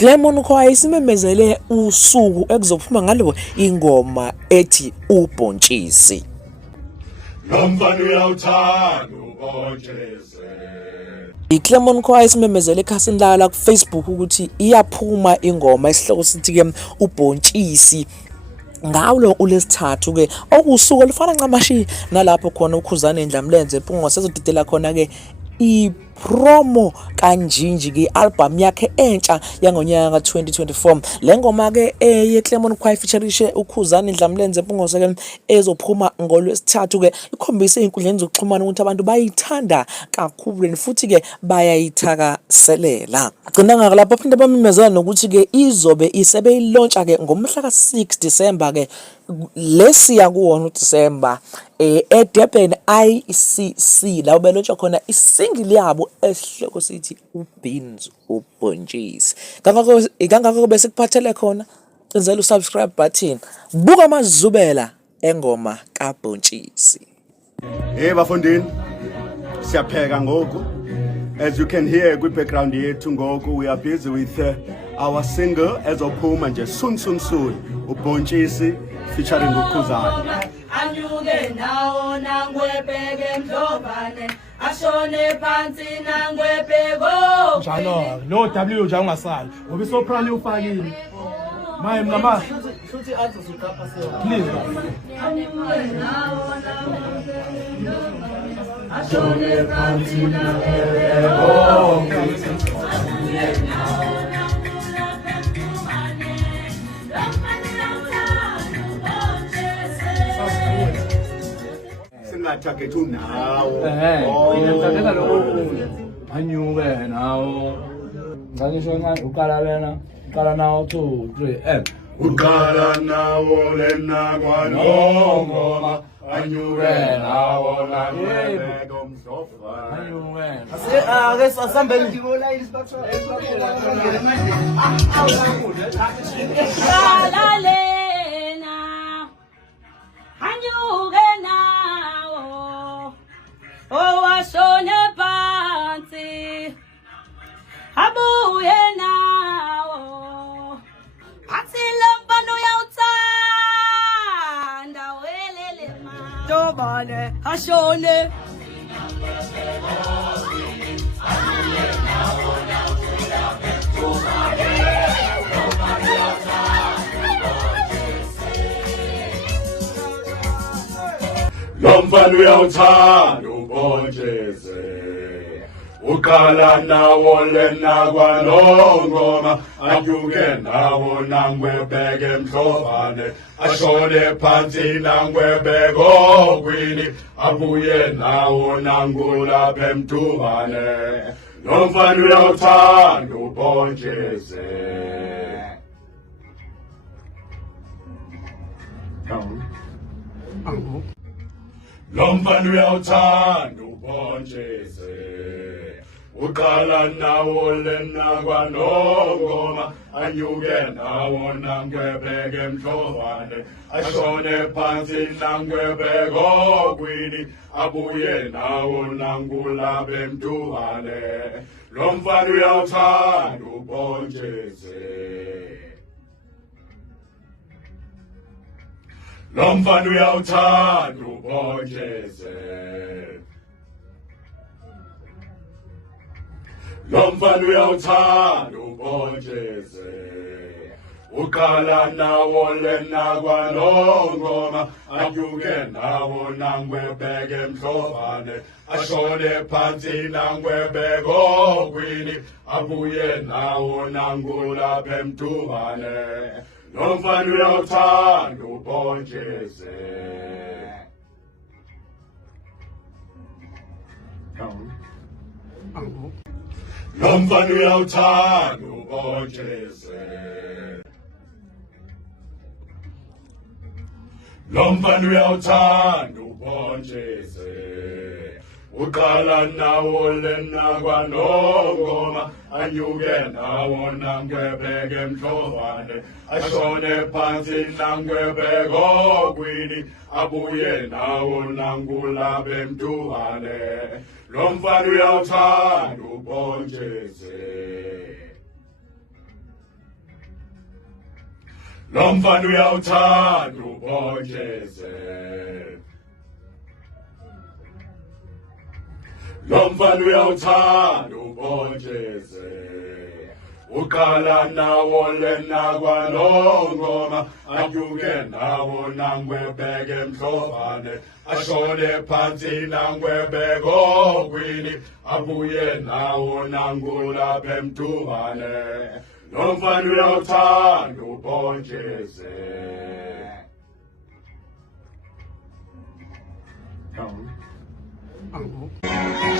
Lemon Choir isimemezele usuku ekuzophuma ngalo ingoma ethi ubhontshisi. Lomfana uyawuthanda ubhontshisi. Lemon Choir isimemezele ekhasini layo ku Facebook ukuthi iyaphuma ingoma esihloko sithi ke ubhontshisi. Ngawlo uLesithathu ke okusuku olufana ncamashi nalapho khona uKhuzani endlamlenze ephungo sezodidela khona ke promo kanjinji ke album yakhe entsha yangonyaka ka2024 lengoma ke yeClemon Choir featureishe uKhuzani Dlamlenze Mpungose ke ezophuma ngolwesithathu ke ikhombise inkundleni zokuxhumana ukuthi abantu bayithanda kakhulu futhi ke bayayithakaselela. Gcina ngaka lapho phinde bamemezela nokuthi ke izobe isebeyilontsha ke ngomhla ka6 December ke lesiya kuwona uDisemba eDurban ICC la ubelontsha khona isingle yabo esihloko sithi uBeans ubhontshisi. Kangakho bese kuphathele khona cenzela usubscribe button buka amazubela engoma kabhontshisi. Hey bafondini siyapheka ngoku. As you can hear kwi background yethu ngoku we are busy with our single ezophuma nje soon ubhontshisi featuring uKhuzani. Anyuke nawo nangwebheke mhlobane ashone phansi nangwebheko njalo lo W nje ungasali ngoba isoprano ufakile maye mama futhi athi sikapha sewa please ashone phansi nangwebheko Target nawo inamthatha lokho anyuke nawo nganisho nqa uqala nawo 2 3 uqala nawo lena kwanongoma anyuke nawo nangwebheko mhlobane anyuke ake asambe ngikola isibaqala lena anyuke nawo owashone phansi abuye nawo athi lomfana uyawuthanda welele madobane ashone Lomfana uyawuthanda ubhontshisi uqala nawo lena kwanongoma anyuke nawo nangwebheke mhlobane ashone phansi nangwebheko kwini abuye nawo nangulapha emdubane. Lomfana uyawuthanda ubhontshisi. Lomfana uyawuthanda ubhontshisi uqala nawo lena kwanongoma anyuke nawo nangwebheke mhlobane ashone phansi nangwebheko kwini abuye nawo nangulapha emdubane. Lomfana uyawuthanda ubhontshisi. Lomfana uyawuthanda ubhontshisi. Lomfana uyawuthanda ubhontshisi uqala nawo lena kwanongoma anyuke nawo nangwebheke mhlobane ashone phansi nangwebheko kwini abuye nawo nangulapha emdubane. Lomfana uyawuthanda ubhontshisi. Lomfana uyawuthanda ubhontshisi. Lomfana uyawuthanda ubhontshisi uqala nawo lena kwanongoma anyuke nawo nangwebheke mhlobane ashone phansi nangwebheko kwini abuye nawo nangulapha emdubane. Lomfana uyawuthanda ubhontshisi. Lo mfana uyawuthanda ubhontshisi. Lo mfana uyawuthanda ubhontshisi. Uqala nawo lena kwalongoma anyuke nawo nangwebeke emhlobane ashone phansi nangwebeke okwini abuye nawo nangulapha emthubane lo mfana uyawuthanda ubhontshisi. Oh.